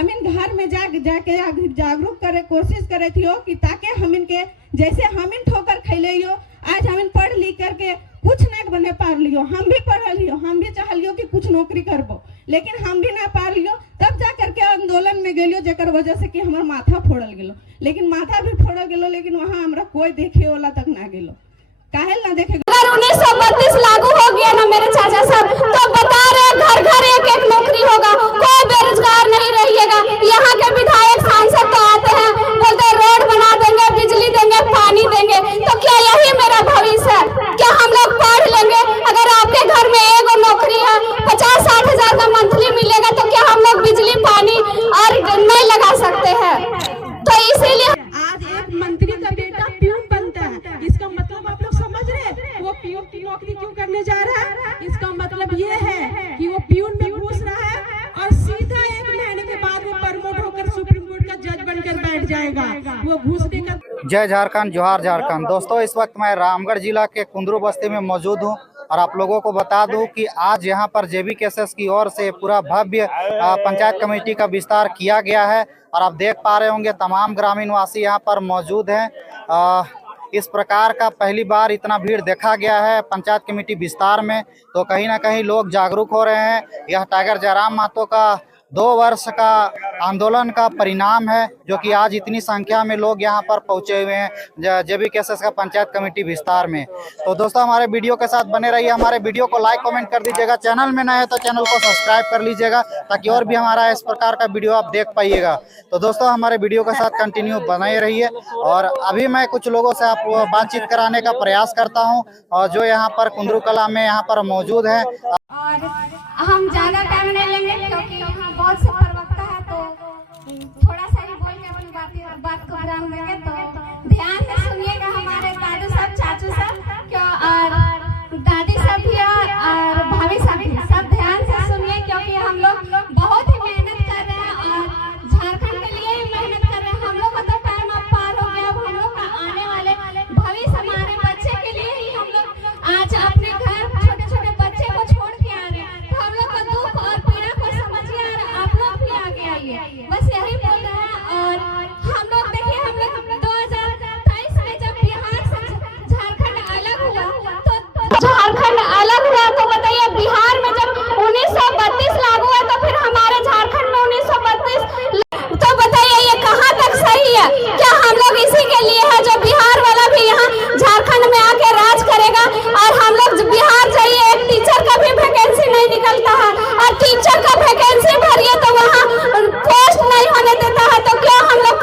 हम इन घर में जाके जागरूक करे कोशिश करे थी कि ताकि हम इनके जैसे हम इन ठोकर खैले हो, आज हम इन पढ़ लिख करके कुछ नहीं बने पार लियो। हम भी पढ़ लियो, हम भी चाह लियो कि कुछ नौकरी करबो, लेकिन हम भी ना पार लियो। तब जा करके आंदोलन में गेलियो, जेकर वजह से कि हमार माथा फोड़ल गेलो। लेकिन माथा भी फोड़ल गेलो, लेकिन वहाँ हमरा कोई देखे वाला तक ना गेलो। काहे ना देखे? अगर 1932 लागू हो गया ना मेरे चाचा साहब, तो बता रहे घर घर एक नौकरी होगा, कोई बेरोजगार नहीं रहिएगा। यहाँ के विधायक सांसद तो आते हैं, बोलते हैं रोड बना देंगे, बिजली देंगे, पानी देंगे। तो क्या यही मेरा भविष्य है? क्या हम लोग पढ़ लेंगे? अगर आपके घर में एक नौकरी है, 50-60 हजार का मंथली मिलेगा, तो क्या हम लोग बिजली पानी और नहीं लगा सकते हैं? तो इसीलिए आज एक मंत्री का बेटा प्यून बनता है। इसका मतलब आप लोग समझ रहे हैं वो प्यून की नौकरी क्यों करने जा रहा है? इसका मतलब ये है कि वो प्यून में घुस रहा है और सीधा 1 महीने के बाद वो प्रमोट होकर सुप्रीम कोर्ट का जज बनकर बैठ जाएगा। वो घुसने का। जय झारखंड, जोहार झारखंड। दोस्तों, इस वक्त मैं रामगढ़ जिला के कुंदरू बस्ती में मौजूद हूं और आप लोगों को बता दूं कि आज यहां पर JBKSS की ओर से पूरा भव्य पंचायत कमेटी का विस्तार किया गया है और आप देख पा रहे होंगे तमाम ग्रामीण वासी यहां पर मौजूद हैं। इस प्रकार का पहली बार इतना भीड़ देखा गया है पंचायत कमेटी विस्तार में, तो कहीं ना कहीं लोग जागरूक हो रहे हैं। यह टाइगर जयराम महतो का 2 वर्ष का आंदोलन का परिणाम है, जो कि आज इतनी संख्या में लोग यहां पर पहुंचे हुए हैं JBKSS का पंचायत कमेटी विस्तार में। तो दोस्तों, हमारे वीडियो के साथ बने रहिए। हमारे वीडियो को लाइक कमेंट कर दीजिएगा। चैनल में नए हैं तो चैनल को सब्सक्राइब कर लीजिएगा, ताकि और भी हमारा इस प्रकार का वीडियो आप देख पाइएगा। तो दोस्तों, हमारे वीडियो के साथ कंटिन्यू बने रहिए। और अभी मैं कुछ लोगों से आप बातचीत कराने का प्रयास करता हूँ, और जो यहाँ पर कुंदरू कला में यहाँ पर मौजूद है। और हम ज्यादा टाइम नहीं लेंगे, क्योंकि यहाँ बहुत से प्रवक्ता है, तो थोड़ा सा ही बोल के अपनी बात को विराम देंगे। तो ध्यान से सुनिएगा हमारे दादू साहब, चाचू साहब क्यों, और दादी साहब भी और भाभी साहब भी, सब ध्यान से सुनिए, क्योंकि हम लोग बहुत ही मेहनत कर रहे हैं और झारखंड के लिए ही मेहनत कर रहे हैं। हम लोग का तो टाइम अब पार हो गया। अब हम लोग का आने वाले भविष्य, हमारे बच्चे के लिए ही हम लोग आज अपने घर छोटे-छोटे बच्चे को छोड़ के आ रहे हैं। तो हम लोग का दुख और पीड़ा को समझिए और आप लोग भी आगे आइए, बस यही बोल रहे हैं। और हम लोग देखिए, हम लोग 2023 में जब बिहार से झारखंड अलग हुआ, तो झारखंड अलग हुआ, तो बताइए बिहार में जब 1932 लागू हुआ, तो फिर हमारे झारखंड में 1932, तो बताइए ये कहाँ तक सही है? क्या हम लोग इसी के लिए है जो बिहार वाला भी यहाँ झारखंड में आके राज करेगा? और हम लोग बिहार जाइए, एक टीचर का भी वैकेंसी नहीं निकलता है, और टीचर का वैकेंसी भरिए तो वहाँ पोस्ट नहीं होने देता है। तो क्या हम लोग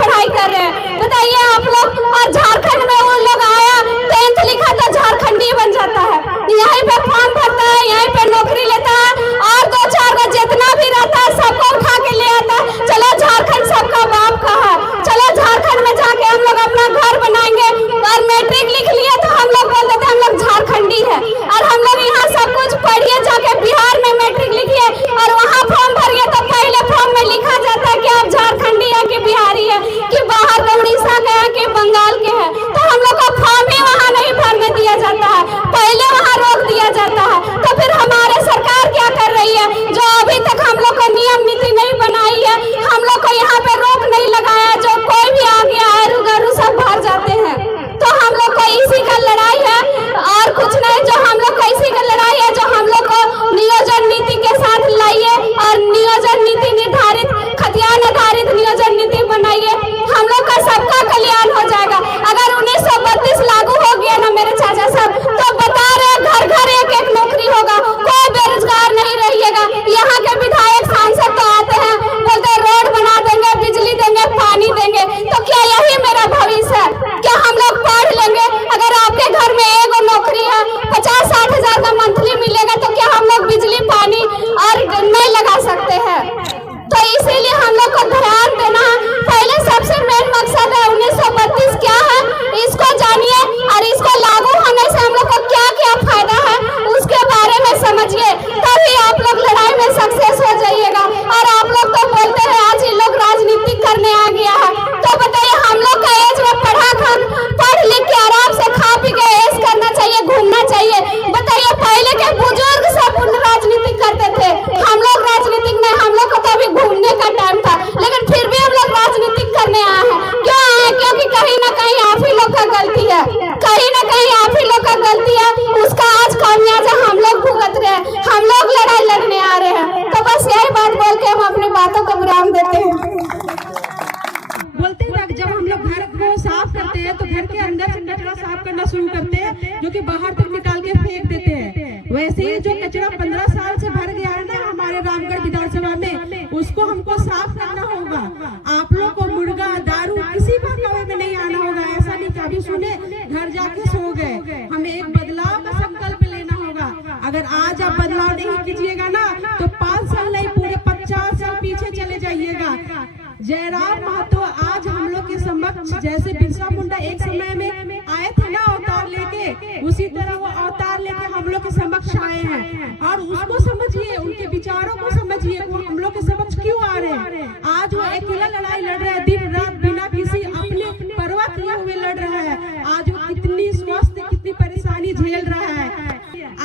उसको हमको साफ करना होगा। आप लोग को मुर्गा दारू किसी बहकावे में नहीं आना होगा। ऐसा नहीं कि अभी सुने घर जाके सो गए। हमें एक बदलाव का संकल्प लेना होगा। अगर आज आप बदलाव नहीं कीजिएगा ना तो 5 साल नहीं पूरे 50 साल पीछे चले जाइएगा। जयराम महतो आज हम लोग के समक्ष जैसे बिरसा मुंडा एक समय में आए थे ना अवतार लेके, उसी तरह वो अवतार लेके हम लोग के समक्ष आए हैं। और उसको समझिए, उनके विचारों को समझिए, वो हम लोग के समक्ष क्यों आ रहे हैं। आज वो अकेला लड़ाई लड़ रहे हैं, दिन रात बिना किसी अपने परवाह किए हुए लड़ रहा है। आज वो कितनी स्वस्थ कितनी परेशानी झेल रहा है।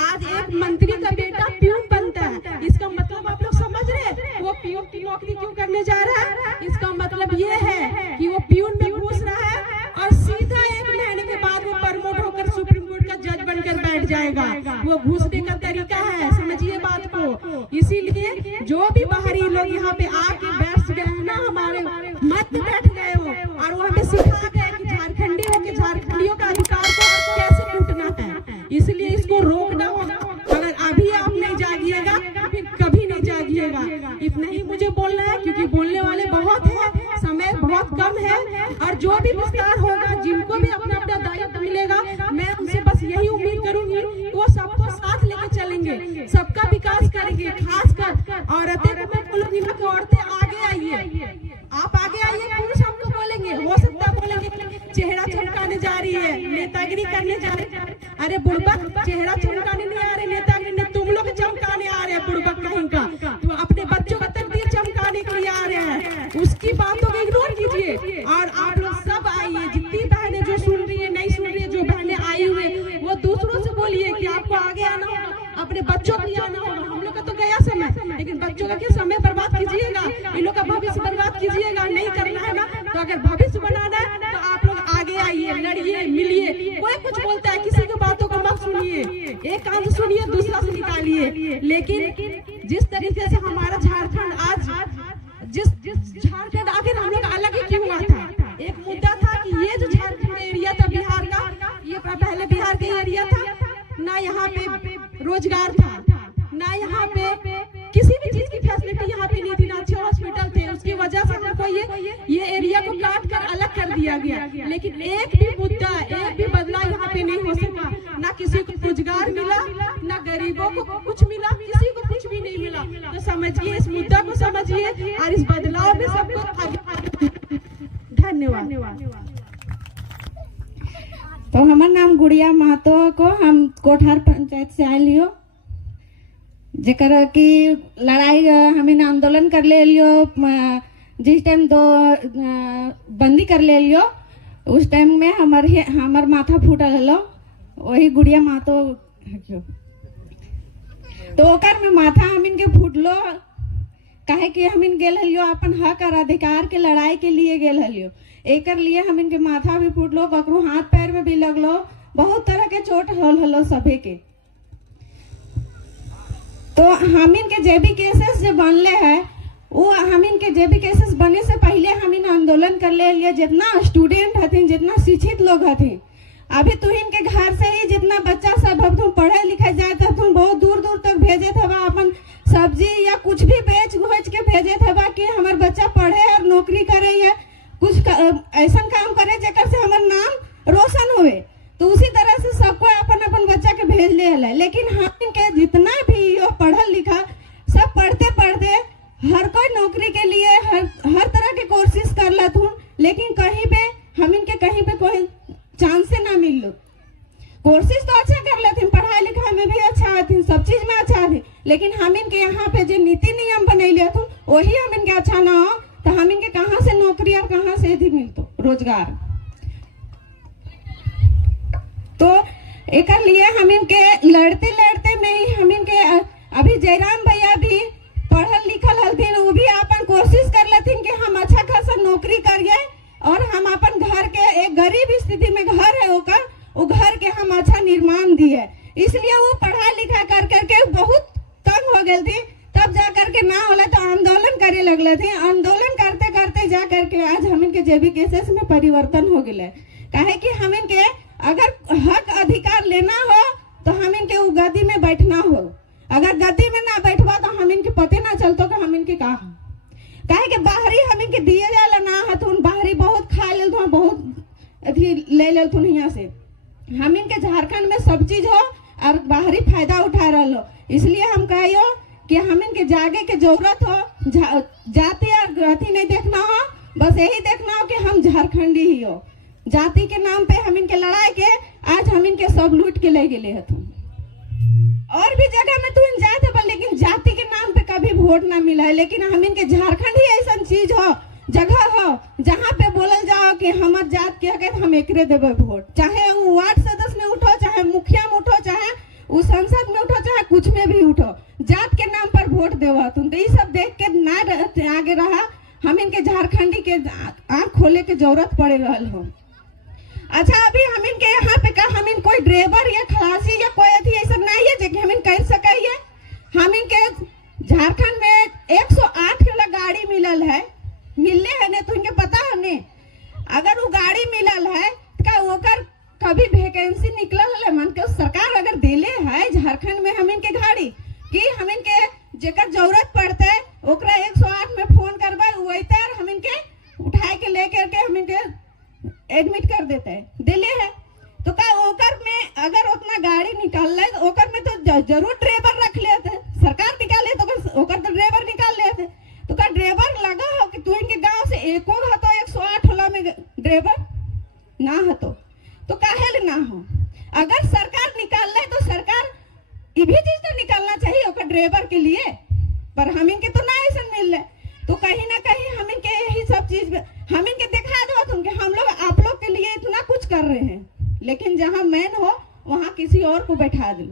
आज एक मंत्री का बेटा प्यून बनता है, इसका मतलब आप लोग समझ रहे हैं वो प्यून की नौकरी क्यों करने जा रहा है। इसका मतलब ये है कि वो प्यून में घुस रहा है और सीधा 1 महीने के बाद वो प्रमोट होकर सुप्रीम कोर्ट का जज बनकर बैठ जाएगा। वो घुसने का तरीका है, समझिए बात को। इसीलिए जो भी बाहरी लोग यहाँ पे आके बैठ गए ना, हमारे मत बैठ गए हो और वो हमें सिखा गए कि झारखंडी हो के झारखंडियों का अधिकार को कैसे टूटना है। इसलिए इसको रोकना होगा। अगर अभी आप नहीं जागिएगा फिर कभी नहीं जागिएगा। इतना ही मुझे बोलना है क्योंकि बोलने वाले बहुत हैं, समय बहुत कम है। और जो भी विस्तार होगा, जिनको भी अपना अपना दायित्व मिलेगा, मैं उनसे बस यही उम्मीद करूंगी वो सबको साथ लेके चलेंगे, सबका विकास करेंगे। खासकर औरतें को मैं बोलूंगी कि औरतें आगे आइए, आप आगे आइए। पुरुष हमको बोलेंगे, हो सकता है बोलेंगे चेहरा चमकाने जा रही है, नेतागिरी करने जा रही है। अरे बुड़बक, चेहरा चमकाने नहीं आ रहे, नेतागिरी नहीं, तुम लोग चमकाने आ रहे हैं बुड़बक कहीं का। तो अपने बच्चों का तकदीर चमकाने के लिए आ रहे हैं, उसकी बातों को इग्नोर कीजिए। और आप लोग सब आइए, जितनी बहनें जो सुन रही है नहीं सुन रही है, जो बहनें आई हुई है वो दूसरों से बोलिए कि आपको आगे आना होगा, अपने बच्चों को आना होगा। हम लोग का तो गया समय, लेकिन बच्चों का क्या समय बर्बाद कीजिएगा, इन लोग का भविष्य बर्बाद कीजिएगा। नहीं करना है ना, तो अगर भविष्य बनाना है तो आप लोग आगे आइए, लड़िए, मिलिए। कोई कुछ बोलता है, किसी की बातों को मत सुनिए, एक कान से सुनिए दूसरा से निकालिए। लेकिन जिस तरीके से हमारा झारखंड आज जिस झारखंड आखिर हम लोग अलग ही क्यों हुआ था। एक मुद्दा था कि ये जो झारखंड एरिया था बिहार का, ये पहले बिहार का एरिया था ना, यहाँ पे रोजगार था ना, यहाँ पे किसी भी चीज की फैसिलिटी यहाँ पे नहीं थी, ना अच्छे हॉस्पिटल थे। उसकी वजह से हमको ये एरिया को काट कर अलग कर दिया गया। लेकिन एक भी मुद्दा, एक भी बदलाव यहाँ पे नहीं हो सका। ना किसी को रोजगार मिला, ना गरीबों को कुछ मिला, किसी को कुछ भी नहीं मिला। तो समझिए, इस मुद्दा को समझिए और इस बदलाव में सबको आगे। धन्यवाद। तो हमार नाम गुड़िया महतो को, हम कोठार पंचायत से आए लियो, जेकर की लड़ाई हमें आंदोलन कर ले लियो। जिस टाइम दो बंदी कर ले लियो, उस टाइम में हमार माथा फूटल हलो, वही गुड़िया महतो। तो ओकर में माथा हमिन के फूटलो, काहे कि हमिन गेल हलियो अपन हक और अधिकार के लड़ाई के लिए गेल हलियो। एकर लिए हमिन के माथा भी फूटलो, ककरो हाथ पैर में भी लगलो, बहुत तरह के चोट होल हलो सभी के। तो हमिन के जेबी केसेस जो बनले है, वो हमिन के जेबी केसेस बने से पहले हमिन आंदोलन कर ले लिए। जितना स्टूडेंट हथिन, जितना शिक्षित लोग हथिन, अभी तुहिन के घर से ही जितना बच्चा सब अब तुम पढ़े लिखे जाए तो तुम बहुत दूर दूर तक भेजे थे, अपन सब्जी या कुछ भी बेच घोच के भेजे थे कि हमार बच्चा पढ़े और नौकरी करे या कुछ ऐसा काम करे जेकर से हमार नाम रोशन हुए। तो उसी तरह से सबको अपन अपन बच्चा के भेज ले है। लेकिन हम के जितना भी यो पढ़ल लिखा, सब पढ़ते पढ़ते हर कोई नौकरी के लिए हर तरह की कोशिश कर लत हूँ, लेकिन कहीं पे हम इनके कहीं पे कोई चांस से ना मिल लो। कोशिश तो अच्छा कर लेते, पढ़ाई लिखाई में भी अच्छा थी, सब चीज में अच्छा थी, लेकिन हम इनके यहाँ पे जो नीति नियम बनैले थे वही हम इनके अच्छा ना हो, तो हम इनके कहाँ से नौकरी और कहाँ से भी मिलतो रोजगार। तो एक लिए हम इनके लड़ते लड़ते में ही हम इनके अभी जयराम भैया भी पढ़ल लिखल हलथिन, वो भी अपन कोशिश कर लेथिन कि हम अच्छा खासा नौकरी करिए और हम अपन घर के, एक गरीब स्थिति में घर है ओकर, वो घर के हम अच्छा निर्माण दिए। इसलिए वो पढ़ा लिखा कर करके बहुत तंग हो गए थे, तब जा करके ना होला तो आंदोलन करे लगले थे। आंदोलन करते करते जा करके आज हम इनके जेबी केसेस में परिवर्तन हो गए। काहे कि हम इनके अगर हक अधिकार लेना हो तो हम इनके वो गद्दी में बैठना हो, अगर गद्दी में ना बैठवा तो हम इनके पते ना चलतो कि हम इनके कहा। काहे के बाहरी हम इनके दिए जाला ना हथुन, बाहरी बहुत खा लेल तो बहुत अथी ले लेल तुन यहाँ से। हम इनके झारखंड में सब चीज हो और बाहरी फायदा उठा रहा हो, इसलिए हम कहियो कि हम इनके जागे के जरूरत हो, जाति और अथी नहीं देखना हो, बस यही देखना हो कि हम झारखंडी ही हो। जाति के नाम पे हम इनके लड़ाई के आज हम इनके सब लूट के ले गए हथुन। और भी जगह में तू जाते पर लेकिन जाति के नाम पे कभी वोट ना मिला है, लेकिन हम इनके झारखंड ही ऐसा चीज हो, जगह हो जहाँ पे बोलल जाओ कि हमार जात के है हम एकरे देवे वोट, चाहे वो वार्ड सदस्य में उठो, चाहे मुखिया में उठो, चाहे वो संसद में उठो, चाहे कुछ में भी उठो, जात के नाम पर वोट देवा तुम। तो ये सब देख के ना आगे रहा, हम इनके झारखंडी के आँख खोले के जरूरत पड़े रहल हो। अच्छा अभी हम इनके यहाँ पे का हम इन कोई ड्राइवर या खलासी या कोई अथी ऐसा नहीं है जो हम इन कर सके। हम इनके झारखंड में 108 वाला गाड़ी मिलल है, मिलने है ने तो इनके पता है ने, अगर वो गाड़ी मिलल है का ओकर कभी वैकेंसी निकलल है, मन के सरकार अगर दिले है झारखंड में हम इनके गाड़ी कि हम इनके जेकर जरूरत पड़ते है ओकरा 108 में फोन करबे वैसे हम इनके उठाए के लेकर के हम इनके एडमिट कर देते हैं, दिले है तो का ओकर में अगर उतना गाड़ी निकाल ले ओकर में तो जरूर ड्राइवर रख लेते, सरकार निकाले तो ओकर तो ड्राइवर निकाल लेते, तो का ड्राइवर लगा हो कि तू इनके गांव से एको हतो 108 होला में ड्राइवर ना हतो तो काहे ना हो। अगर सरकार निकाल ले तो सरकार ये भी चीज तो निकालना चाहिए ओकर ड्राइवर के लिए, पर हम इनके तो ना ऐसा मिल ले, तो कहीं ना कहीं हम इनके यही सब चीज हम इनके दिखा दो तुम कि हम लोग आप लोग के लिए इतना कुछ कर रहे हैं, लेकिन जहां मेन हो वहां किसी और को बैठा दो।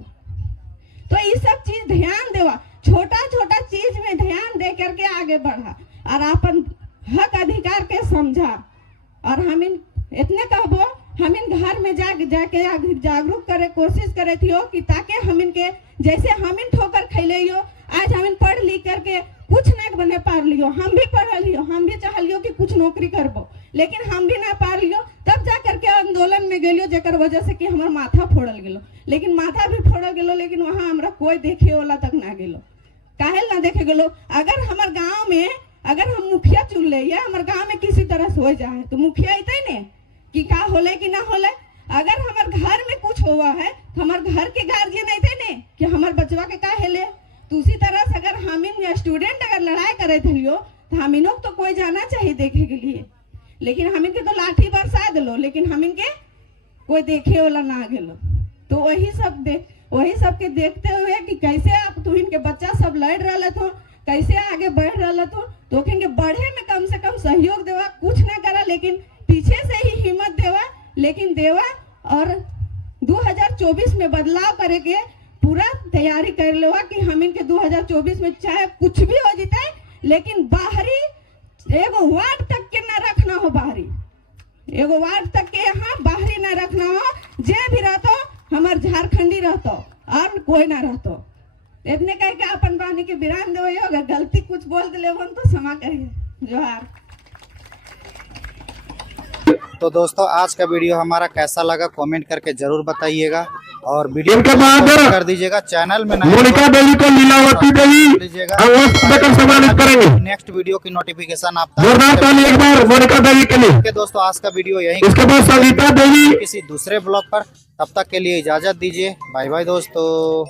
तो ये सब चीज ध्यान देवा, छोटा छोटा चीज में ध्यान दे करके आगे बढ़ा और अपन हक अधिकार के समझा। और हम इन इतने कहबो हम इन घर में जाके जागरूक करे कोशिश करे थी हो कि ताकि हम इनके जैसे हम इन ठोकर खैले हो आज हम इन पढ़ लिख करके कुछ ना बने पार लियो, हम भी पढ़ लियो, हम भी चाह लियो कि कुछ नौकरी करबो, लेकिन हम भी ना पार लियो, तब जा करके आंदोलन में गेलियो जेकर वजह से कि हमार माथा फोड़ल गेलो, लेकिन माथा भी फोड़ल गेलो लेकिन वहां हमरा कोई देखे वाला तक ना गेलो, काहे ना देखे गेलो। अगर हमार गांव में अगर हम मुखिया चुन ले या हमार गांव में किसी तरह से हो जाए तो मुखिया अतै ने कि का होले कि ना होले। अगर हमार घर में कुछ हुआ है तो हमार घर के गार्जियन अतै ने कि हमार बचवा के का हेले। तो उसी तरह से अगर हम इन स्टूडेंट अगर लड़ाई करे थे तो हम इन तो कोई जाना चाहिए देखे के लिए, लेकिन हम इनके तो लाठी बरसा दिलो लेकिन हम इनके कोई देखे वाला ना गेलो। तो वही सब के देखते हुए कि कैसे आप तो इनके बच्चा सब लड़ रहा था, कैसे आगे बढ़ रहा था, तो इनके बढ़े में कम से कम सहयोग देवा, कुछ ना करा लेकिन पीछे से ही हिम्मत देवा, लेकिन देवा और 2024 में बदलाव करेंगे, पूरा तैयारी कर लो कि हम इनके 2024 में चाहे कुछ भी हो जाए लेकिन बाहरी एगो वार्ड तक के ना रखना हो, बाहरी एगो वार्ड तक के यहाँ बाहरी ना रखना हो, जे भी रहतो हमार झारखंडी रहतो और कोई ना रहतो। इतने कह के अपन बानी के विराम दो, अगर गलती कुछ बोल दिले तो क्षमा करिए। जोहार। तो दोस्तों आज का वीडियो हमारा कैसा लगा कमेंट करके जरूर बताइएगा और वीडियो के बाद कर दीजिएगा, चैनल में मोनिका देवी को लीलावती देवी दीजिएगा, सम्मानित करेंगे। नेक्स्ट वीडियो की नोटिफिकेशन आप जोरदार ताली एक बार मोनिका देवी के लिए। दोस्तों आज का वीडियो यही, इसके बाद संगीता देवी किसी दूसरे ब्लॉग पर, तब तक के लिए इजाजत दीजिए, बाय बाय दोस्तों।